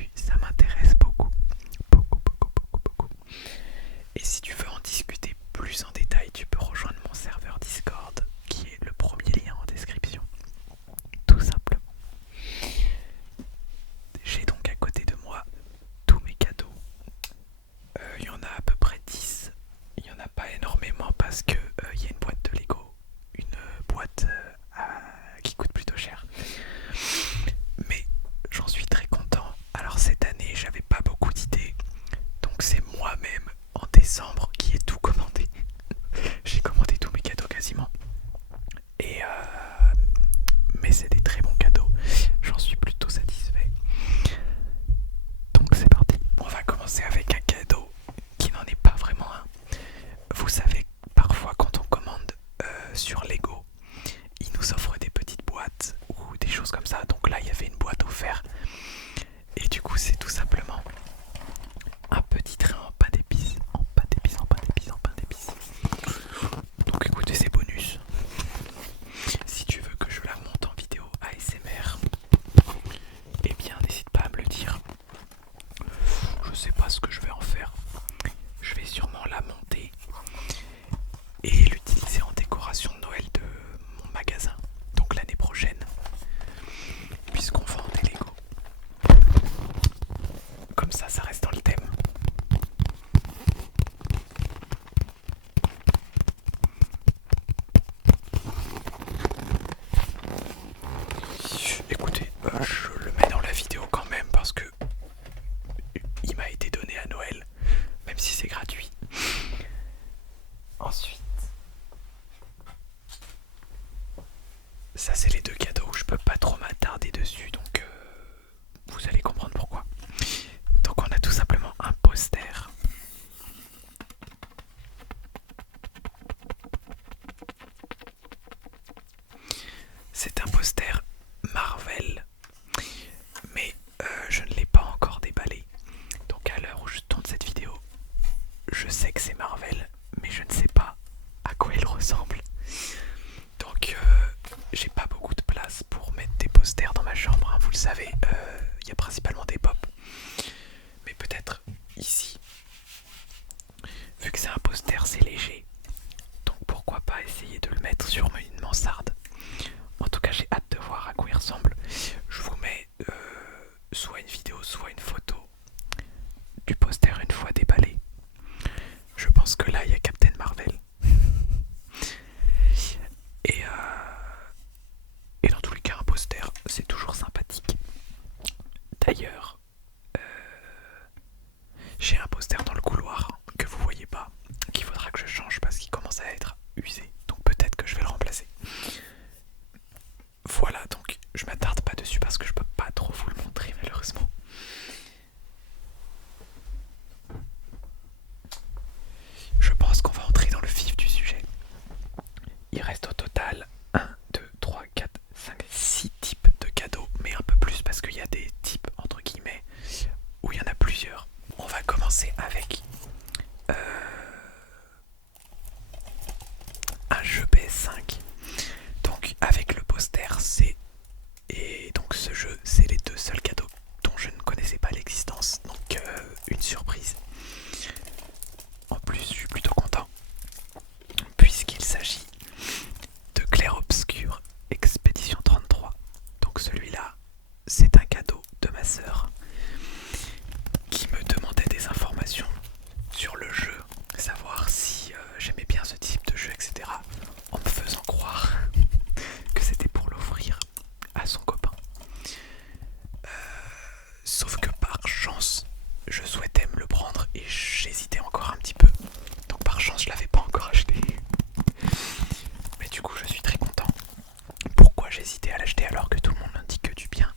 contenu, ça m'intéresse beaucoup. Beaucoup, beaucoup, beaucoup, beaucoup. Et si tu veux en discuter plus en détail, tu peux rejoindre mon serveur Discord, qui est le premier lien en description. Tout simplement. J'ai donc à côté de moi tous mes cadeaux. Il y en a à peu près 10. Il n'y en a pas énormément parce que y a une boîte de Lego. Une boîte qui coûte plutôt cher. Mais j'en suis très content. Alors cette année, j'avais pas beaucoup d'idées. Donc c'est moi-même en décembre qui ai tout commandé. J'ai commandé tous mes cadeaux quasiment. Et mais c'est des très bons cadeaux. J'en suis plutôt satisfait. Donc c'est parti. On va commencer avec un cadeau qui n'en est pas vraiment un. Vous savez, parfois quand on commande sur Lego, ils nous offrent des petites boîtes ou des choses comme ça. Donc là, il y avait une boîte offerte. Et du coup, c'est tout simplement un petit train en pâte d'épices. En pâte d'épices, en pâte d'épices, en pâte d'épices. Donc écoutez, c'est bonus. Si tu veux que je la monte en vidéo ASMR, eh bien n'hésite pas à me le dire. Je sais pas ce que je vais en faire. Je vais sûrement la monter et l'utiliser en décoration de Noël de mon magasin. Donc l'année prochaine, puisqu'on vend des Lego. Comme ça reste dans le thème. Écoutez, je le mets dans la vidéo quand même parce que il m'a été donné à Noël, même si c'est gratuit. Ensuite, ça c'est les deux cadeaux où je peux pas trop m'attarder dessus, donc vous allez comprendre pourquoi. Donc on a tout simplement un poster. C'est un poster Marvel, mais je ne l'ai pas encore déballé. Donc à l'heure où je tourne cette vidéo, je sais que c'est Marvel, mais je ne sais pas à quoi il ressemble. Donc j'ai pas beaucoup de place pour mettre des posters dans ma chambre, hein. Vous le savez, il y a principalement des pop. Mais peut-être ici, vu que c'est un poster, c'est léger. Donc pourquoi pas essayer de le mettre sur une mansarde. En tout cas, j'ai hâte de voir à quoi il ressemble. Je vous mets soit une vidéo, soit une photo du poster une fois déballé. Je pense que là, il y a Captain Marvel. Et, et dans tous les cas, un poster, c'est toujours sympathique. D'ailleurs, j'ai un poster dans le couloir que vous voyez pas, qu'il faudra que je change parce qu'il commence à être usé. Donc peut-être que je vais le remplacer. Voilà, donc je m'attarde pas dessus parce que je peux pas trop vous le montrer malheureusement. Je pense qu'on va entrer dans le vif du sujet. Il reste au total 1, 2, 3, 4, 5, 6 types de cadeaux, mais un peu plus parce qu'il y a des types entre guillemets où il y en a plusieurs. On va commencer avec un jeu PS5. Donc avec le poster, et donc ce jeu, c'est les deux seuls cadeaux dont je ne connaissais pas l'existence. Donc une surprise. En plus, je suis plutôt content puisqu'il s'agit de Clair Obscur Expédition 33. Donc celui-là, c'est un cadeau de ma sœur qui me demandait des informations sur le jeu, savoir si j'aimais bien ce type de jeu, etc. En me faisant croire que c'était pour l'offrir à son copain. Sauf que par chance, je souhaitais me le prendre et j'hésitais encore un petit peu. Donc par chance, je l'avais pas encore acheté. Mais du coup, je suis très content. Pourquoi j'hésitais à l'acheter alors que tout le monde n'en dit que du bien?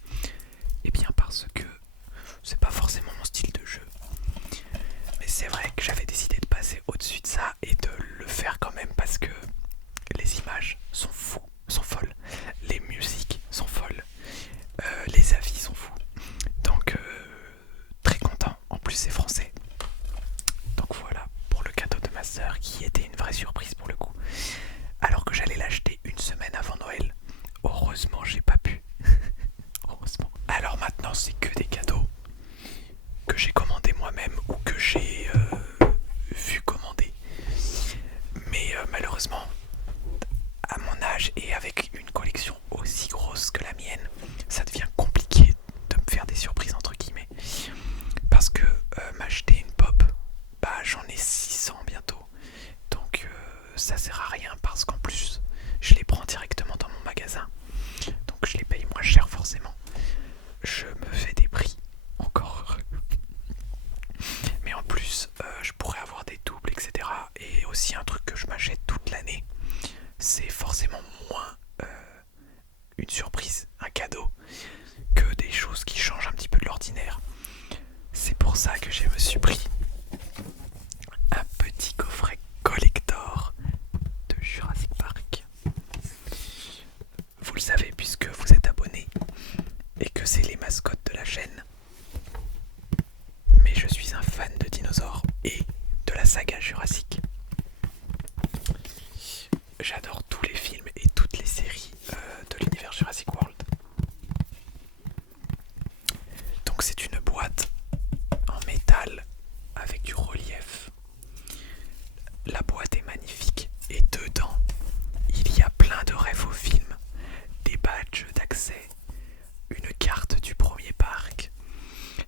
Eh bien parce que c'est pas forcément mon style de jeu. Mais c'est vrai que j'avais décidé de passer au-dessus de ça et de le faire quand même parce que les images sont fous, sont folles. Les musiques sont folles. Les avis sont fous. Donc très content. En plus c'est français. Donc voilà pour le cadeau de ma sœur qui était une vraie surprise pour le coup. Alors que j'allais l'acheter une semaine avant Noël. Heureusement j'ai pas pu. Heureusement. Alors maintenant c'est que des cadeaux.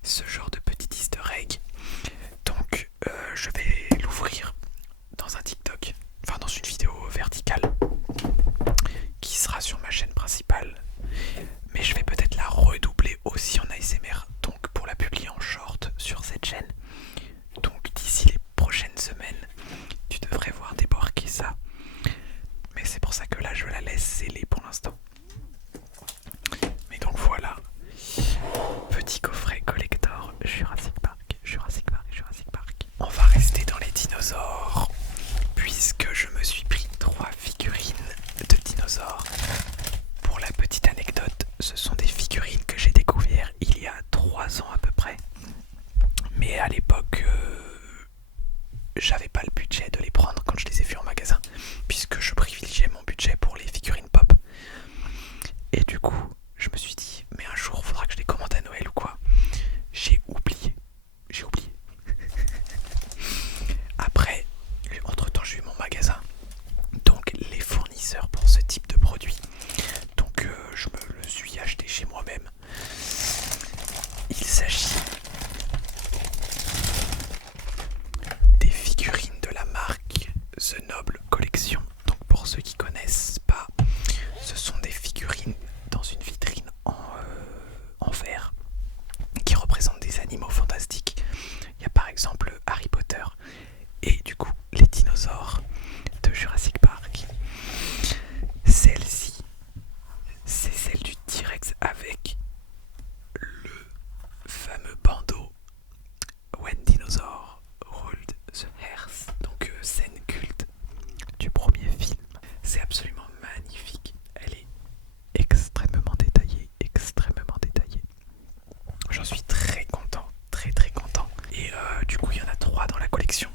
ce genre de petit easter egg. Donc je vais l'ouvrir dans un TikTok, enfin dans une vidéo verticale qui sera sur ma chaîne principale. Mais je vais peut-être la redoubler aussi en ASMR, donc pour la publier en short sur cette chaîne. Donc d'ici les prochaines semaines, tu devrais voir débarquer ça. Mais c'est pour ça que là je la laisse scellée pour l'instant. Mais donc voilà, petit coffret collector Jurassic Park, Jurassic Park, Jurassic Park. On va rester dans les dinosaures, puisque je me suis pris 3 figurines de dinosaures. Pour la petite anecdote, ce sont des figurines que j'ai découvertes il y a 3 ans à peu près. Mais à l'époque, j'avais pas le budget de les prendre quand je les ai vus en magasin, puisque je privilégiais mon budget pour les figurines pop. Et du coup, je me suis dit, mais un jour, faudra que je les commande à Noël ou quoi. J'ai oublié. Après, entre-temps, j'ai eu mon magasin, donc les fournisseurs pour ce type de produit. Donc je me le suis acheté chez moi-même. Il s'agit des figurines de la marque The Noble Collection. Donc pour ceux qui connaissent pas, ce sont des figurines dans une vitrine en verre qui représentent des animaux fantastiques. Il y a par exemple Harry Potter et du coup les dinosaures de Jurassic Park. Celle-ci, c'est celle du T-Rex avec le fameux bandeau When Dinosaur Ruled the Earth, donc scène culte du premier film. C'est absolument magnifique, elle est extrêmement détaillée, extrêmement détaillée. J'en suis très content, très très content. Et du coup il y en a 3 dans la collection.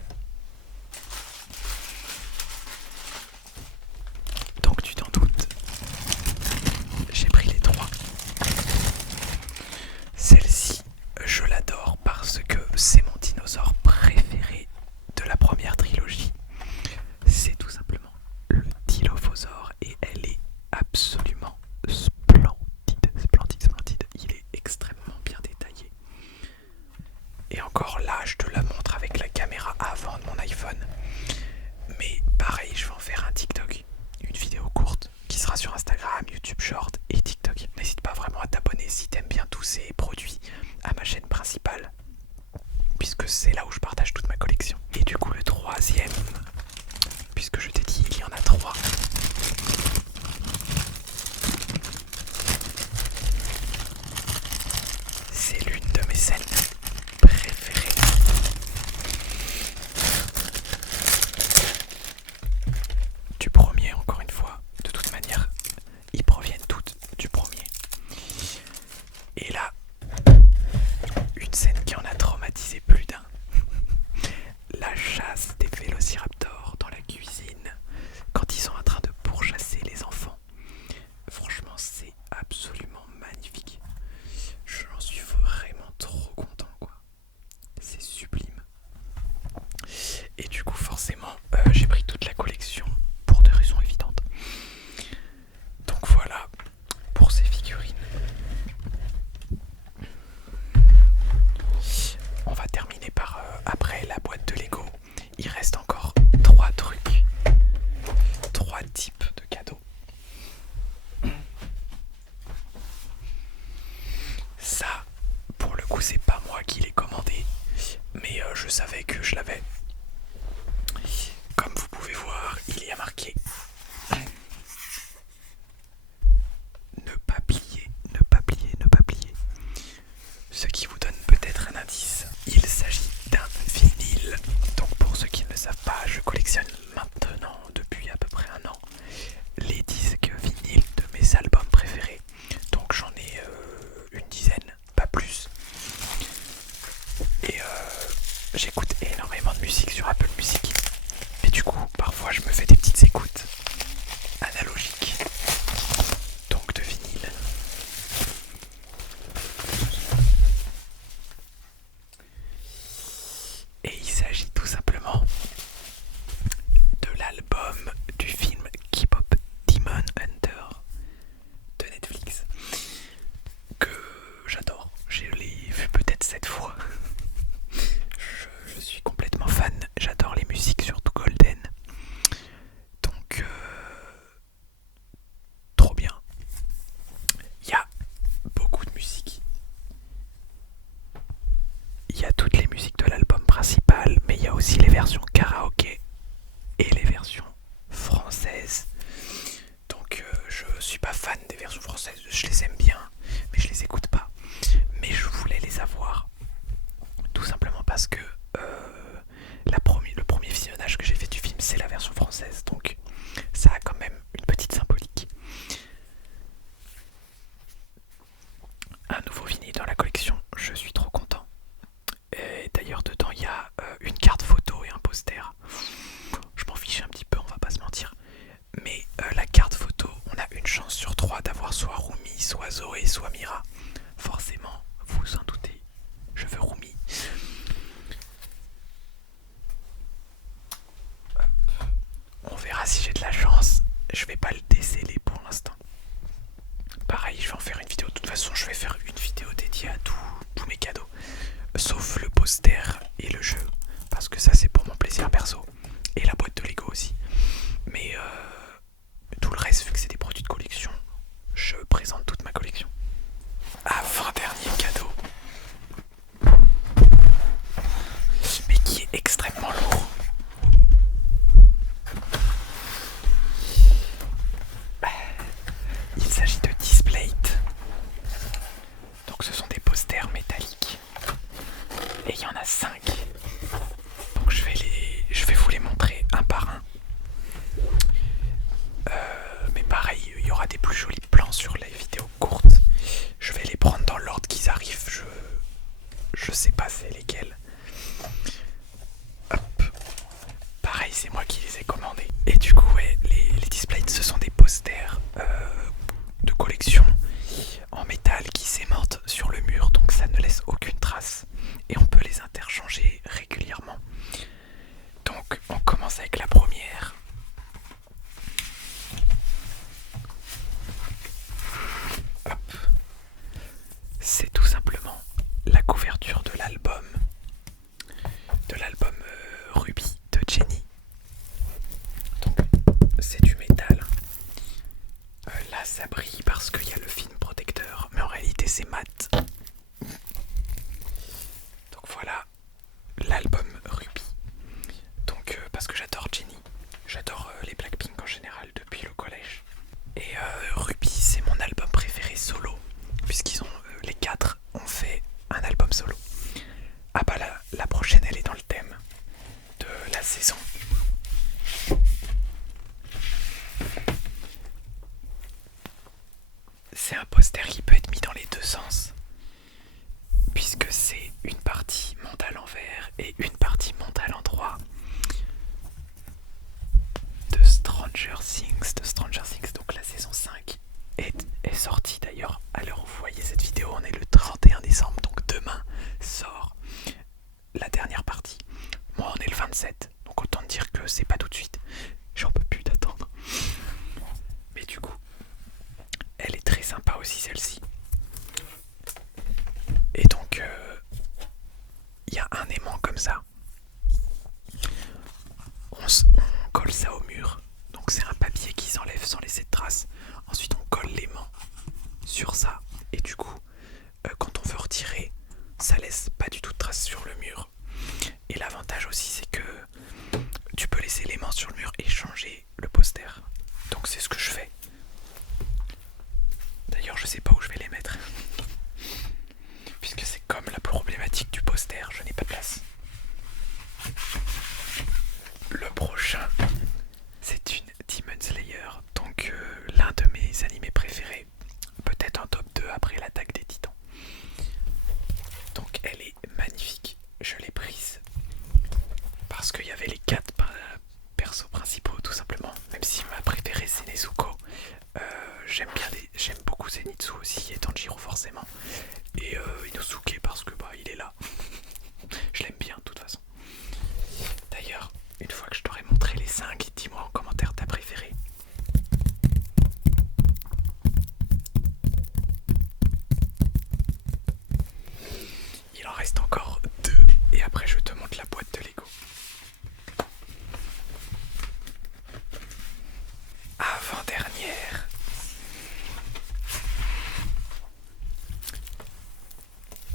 Donc tu t'en doutes, j'ai pris les 3. Celle-ci, je l'adore parce que c'est mon dinosaure préféré de la première trilogie. C'est tout simplement le Dilophosaure et elle est absolument splendide, splendide, splendide. Il est extrêmement bien détaillé. Et encore là, je te la montre avec la caméra avant de mon iPhone. Mais pareil, je vais en faire un TikTok, une vidéo courte qui sera sur Instagram, YouTube Short et TikTok. N'hésite pas vraiment à t'abonner si t'aimes bien tous ces produits à ma chaîne principale, puisque c'est là où je partage toute ma collection. Et du coup le troisième, puisque je t'ai dit il y en a 3. C'est l'une de mes scènes préférées. Du premier, encore une fois, de toute manière, ils proviennent toutes du premier. Et là, une scène qui en a traumatisé plus d'un. La chasse des vélociraptors dans la cuisine, quand ils sont en train de pourchasser les enfants. Franchement, c'est absolument magnifique. J'en suis vraiment trop content, quoi. C'est sublime. Et du coup, forcément, j'ai pris toute la collection pour des raisons évidentes. Donc voilà pour ces figurines. On va terminer par après la boîte de Lego. Il reste encore 3 trucs, 3 types de cadeaux. Ça, pour le coup, c'est pas moi qui l'ai commandé, mais je savais que je l'avais. Comme vous pouvez voir, il y a marqué ne pas plier, ne pas plier, ne pas plier. Ce qui vous donne peut-être un indice. Il s'agit d'un vinyle. Donc pour ceux qui ne le savent pas, je collectionne maintenant, depuis à peu près un an, les disques vinyles de mes albums préférés. Donc j'en ai une dizaine, pas plus. Et j'écoute énormément de musique sur Apple Music. Et du coup, parfois je me fais des petites écoutes analogiques. Donc de vinyle. Et il s'agit tout simplement de l'album du film K-pop Demon Hunter de Netflix, que j'adore. Je l'ai vu peut-être 7 versions karaoké et les versions françaises. Donc je suis pas fan des versions françaises, je les aime bien, mais je les écoute pas. Mais je voulais les avoir, tout simplement parce que le premier visionnage que j'ai fait du film, c'est la version française. Donc ça a quand même une petite symbolique. Un nouveau vinyle dans la collection, je suis trop content. Et d'ailleurs dedans il y a une carte photo et un poster. Je m'en fiche un petit peu, on va pas se mentir. Mais la carte photo, on a une chance sur 3 d'avoir soit Rumi, soit Zoé, soit Mira. Forcément, vous vous en doutez, je veux Rumi. On verra si j'ai de la chance. Je vais pas le déceler pour l'instant. Pareil, je vais en faire une vidéo. De toute façon, je vais faire une vidéo dédiée à tous mes cadeaux. Sauf le poster et le jeu. Parce que ça, c'est pour mon plaisir perso. Et la boîte de Lego aussi. Mais tout le reste, vu que c'est des produits de collection, je présente toute ma collection. Avant-dernier cadeau. Mais qui est extrêmement lourd. Il s'agit de Displate. Donc ce sont des posters métalliques. Et il y en a 5. Donc je vais vous les montrer un par un. Mais pareil, il y aura des plus jolis plans sur les vidéos courtes. Je vais les prendre dans l'ordre qu'ils arrivent. Je sais pas c'est lesquels. Hop. Pareil, c'est moi qui les ai commandés. Et du coup, ouais, les displays, ce sont des posters de collection en métal qui s'aimantent sur le mur, donc ça ne laisse aucune trace. Et on peut les interchanger régulièrement. Donc, on commence avec la première. Hop. C'est tout simplement la couverture de l'album Ruby de Jenny. Donc c'est du métal. Là ça brille parce qu'il y a le film protecteur, mais en réalité c'est mat. Donc voilà l'album Ruby. Donc parce que j'adore Jenny, j'adore les Blackpink en général depuis le collège. Et Ruby c'est mon album préféré solo, puisqu'ils ont les 4 ont fait un album solo. Ah bah la prochaine elle est dans le thème de la saison. C'est un poster qui peut être mis dans les deux sens, puisque c'est une partie monte à l'envers et une partie monte à l'endroit de Stranger Things. Donc la saison 5 est sortie d'ailleurs. À l'heure où vous voyez cette vidéo, on est le 31 décembre, donc demain sort la dernière partie. Moi on est le 27, donc autant dire que c'est pas tout de suite. J'en peux plus d'attendre. Mais du coup, elle est très sympa aussi celle-ci. Et donc, il y a un aimant comme ça. On colle ça au mur. Donc c'est un papier qui s'enlève sans laisser de traces. Ensuite on colle l'aimant sur ça. Et du coup, quand on veut retirer, ça laisse pas du tout de traces sur le mur. Et l'avantage aussi c'est que tu peux laisser l'aimant sur le mur et changer le poster. Donc c'est ce que je fais. D'ailleurs je sais pas où je vais les mettre. Puisque c'est comme la problématique du poster, je n'ai pas de place. Le prochain, c'est une Demon Slayer, donc l'un de mes animés préférés. Peut-être en top 2 après l'attaque des titans. Donc elle est magnifique. Je l'ai prise parce qu'il y avait les 4 persos principaux tout simplement. Même si ma préférée c'est Nezuko. J'aime beaucoup Zenitsu aussi et Tanjiro forcément. Et Inosuke parce que il est là. Je l'aime bien de toute façon. D'ailleurs, une fois que je t'aurai montré les 5, dis-moi en commentaire ta préférée. Il en reste encore 2 et après je te montre la boîte de Lego. Avant-dernière.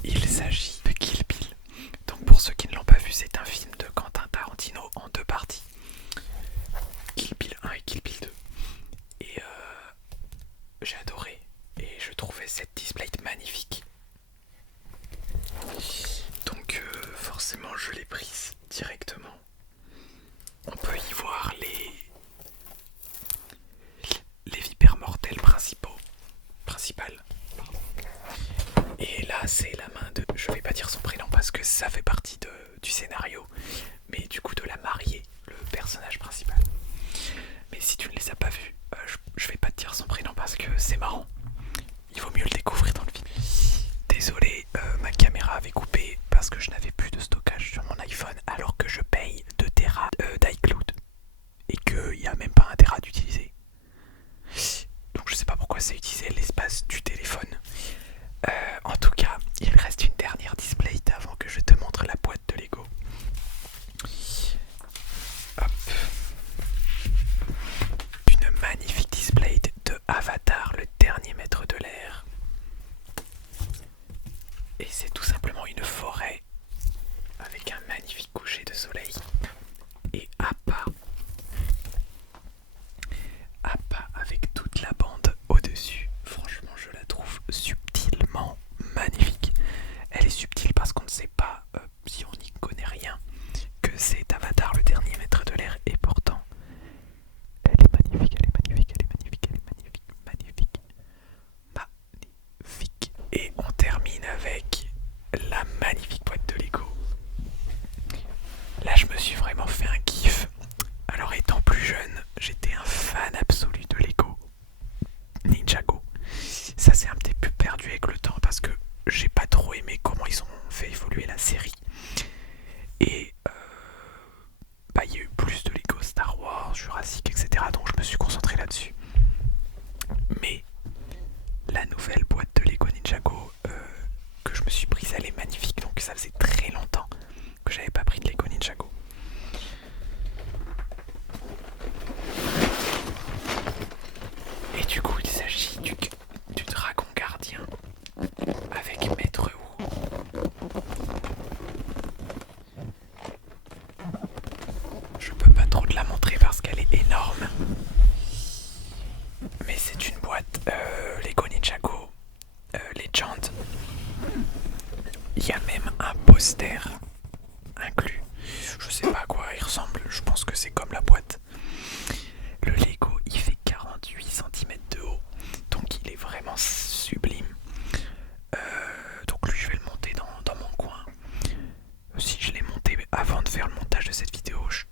Il s'agit de Kill Bill. Donc pour ceux qui ne l'ont pas vu, c'est un film de Quentin Tarantino forcément je l'ai prise directement. On peut y voir les vipères mortelles principales. Pardon. Et là c'est la main de, je vais pas dire son prénom parce que ça fait partie du scénario, mais du coup de la mariée, le personnage principal. Mais si tu ne les as pas vus, je vais pas te dire son prénom parce que c'est marrant. Il vaut mieux le découvrir dans le film. Désolé, ma caméra avait coupé parce que je n'avais plus de stockage sur mon iPhone alors que je paye 2 Tera d'iCloud et qu'il n'y a même pas 1 Tera d'utilisé. Donc je sais pas pourquoi c'est utilisé l'espace du téléphone. En tout cas, il reste une dernière display avant que je te montre la boîte de Lego. Hop. Une magnifique display de Avatar, le dernier maître de l'air. Et c'est tout simplement une forêt avec un magnifique coucher de soleil. Et Appa avec toute la bande au-dessus. Franchement, je la trouve subtilement magnifique. Elle est subtile parce qu'on ne sait pas, si on n'y connaît rien, que c'est Avatar, le dernier maître de l'air. Et pourtant, elle est magnifique, elle est magnifique, elle est magnifique, elle est magnifique, magnifique, magnifique. Et on termine avec la magnifique boîte de Lego. Là, je me suis vraiment fait un kiff. Alors, étant plus jeune, j'étais un fan absolu de Lego Ninjago. Ça s'est un petit peu perdu avec le temps parce que j'ai pas trop aimé comment ils ont fait évoluer la série. Et il y a eu plus de Lego Star Wars, Jurassic, etc. Donc je me suis concentré là-dessus. Mais la nouvelle boîte de Lego Ninjago que je me suis prise, elle est magnifique. Donc ça faisait très longtemps que j'avais pas pris de Lego Ninjago. Et du coup, il s'agit du dragon gardien avec Maître Wu. Je peux pas trop te la montrer parce qu'elle est énorme. Mais c'est une boîte Lego Ninjago Legend. Il y a même un poster inclus. Je sais pas à quoi il ressemble, je pense que c'est comme la boîte. Le Lego il fait 48 cm de haut, donc il est vraiment sublime. Donc lui je vais le monter dans mon coin. Si je l'ai monté avant de faire le montage de cette vidéo, je